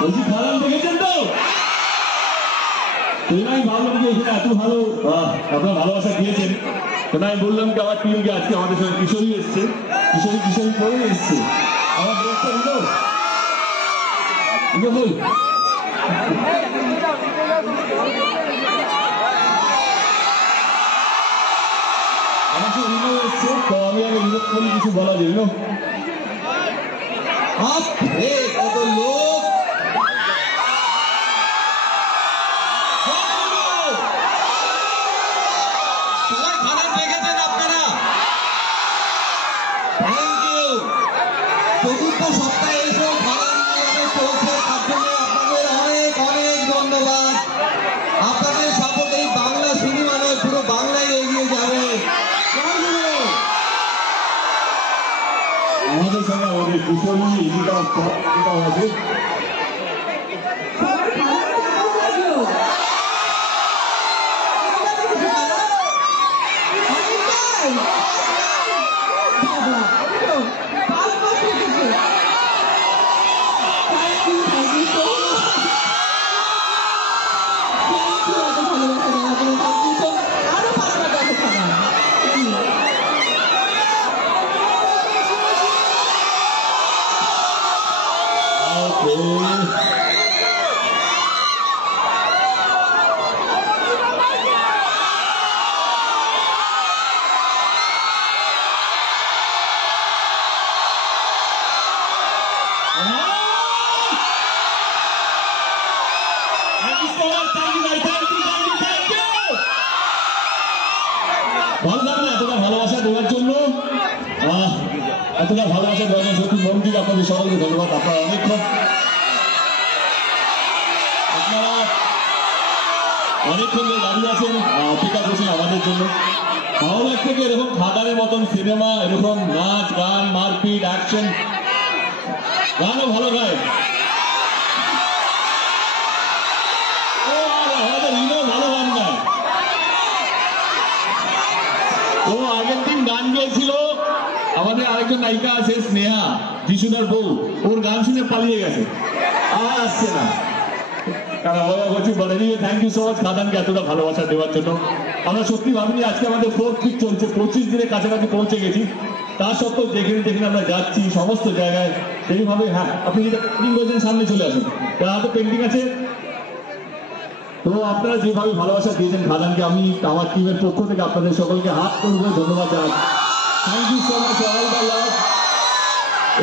বলছি খারাপ দেখেছেন তো? আমি ভাবলাম যে এখানে এত ভালো আপনার ভালোবাসা দিয়েছেন, কেন আমি বললাম কি আমার টিমকে আজকে আমাদের সঙ্গে কিশোরী এসছে, কিশোরী করে এসছে আমার ব্যবস্থা দিল বল। আমার সঙ্গে রিনো এসছে, তো আমি আগে রিনো বলে কিছু বলা যায় রিনো। কত লোক সবাই খাবার দেখেছেন আপনারা। Thank you. চতুর্থ সপ্তাহে এসেও খাবার চলছে, তার জন্য আপনাদের অনেক অনেক ধন্যবাদ। আপনাদের সাপোর্ট এই বাংলা সিনেমা নয়, পুরো বাংলায় এগিয়ে যাবে। আমাদের সঙ্গে আমাদের কিশোরী ইজিটাও আছে। এতটা ভালোবাসা দেওয়ার জন্য, এতটা ভালোবাসা দেওয়ার জন্য সত্যি মন থেকে আপনাদের সকলকে ধন্যবাদ। আপনারা অনেকক্ষণ দাঁড়িয়ে আছেন, অপেক্ষা করছেন আমাদের জন্য। ভালো লাগছে কি এরকম খাদানের মতন সিনেমা, এরকম নাচ গান মারপিট অ্যাকশন, গানও ভালো গায়। আমাদের রিনো ভালো গান গায়। ও আগের দিন গান গেয়েছিল, আমাদের আরেকজন নায়িকা আছে স্নেহা, যিশুদার বউ, ওর গান শুনে পালিয়ে গেছে, আর আসছে না। থ্যাংক ইউ সো মাচ খাদানকে এতটা ভালোবাসা দেওয়ার জন্য। আমরা সত্যি ভাবিনি আজকে আমাদের 4th উইক চলছে, 25 দিনের কাছাকাছি পৌঁছে গেছি। তা সত্ত্বেও যেখানে আমরা যাচ্ছি সমস্ত জায়গায় সেইভাবে। হ্যাঁ, আপনি যেটা পেন্টিং করেছেন সামনে চলে আসুন, তার হাতে পেন্টিং আছে। তো আপনারা যেভাবে ভালোবাসা দিয়েছেন খাদানকে, আমি আমার টিমের পক্ষ থেকে আপনাদের সকলকে হাত করবো ধন্যবাদ জানাই। Thank you so much all the love.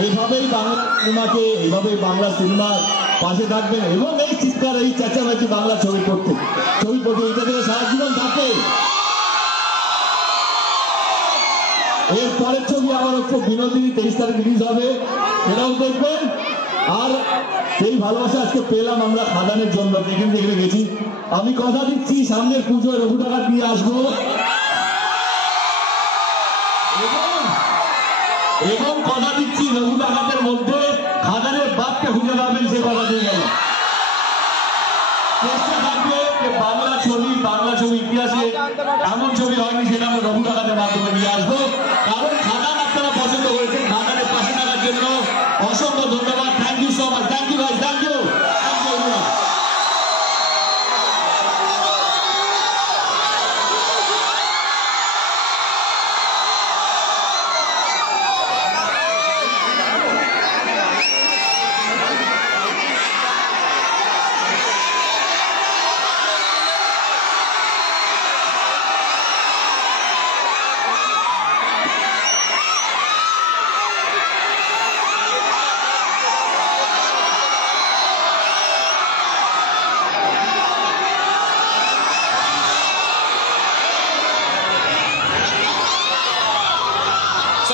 এইভাবেই বাংলা সিনেমাকে, এইভাবেই বাংলা সিনেমার পাশে থাকবেন এবং এই চিৎকার এই চেঁচামেচি বাংলা ছবি পড়তে এটা থেকে সারা জীবন থাকে। এর পরের ছবি আমার হচ্ছে বিনোদিনী, 23 তারিখ রিলিজ হবে, এটাও দেখবেন। আর সেই ভালোবাসা আজকে পেলাম আমরা খাদানের জন্য, যেখানে গেছি। আমি কথা দিচ্ছি সামনের পুজোয় রঘু টাকা দিয়ে আসবো এবং কথা দিচ্ছি রঘু টাকাদের মধ্যে খাদানের বাপকে খুঁজে পাবেন, সে কথা দিয়ে গেল। চেষ্টা থাকবে যে বাংলা ছবি ইতিহাসে এমন ছবি হয়নি, সেটা আমরা রঘু টাকাদের মাধ্যমে নিয়ে আসবো। কারণ খাদান আপনারা পছন্দ করেছেন, খাদানের পাশে থাকার জন্য অসংখ্য ধন্যবাদ। Thank you so much. Thank you ভাই, থ্যাংক ইউ।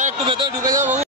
একটু ভেতরে ঢুকে যাবো।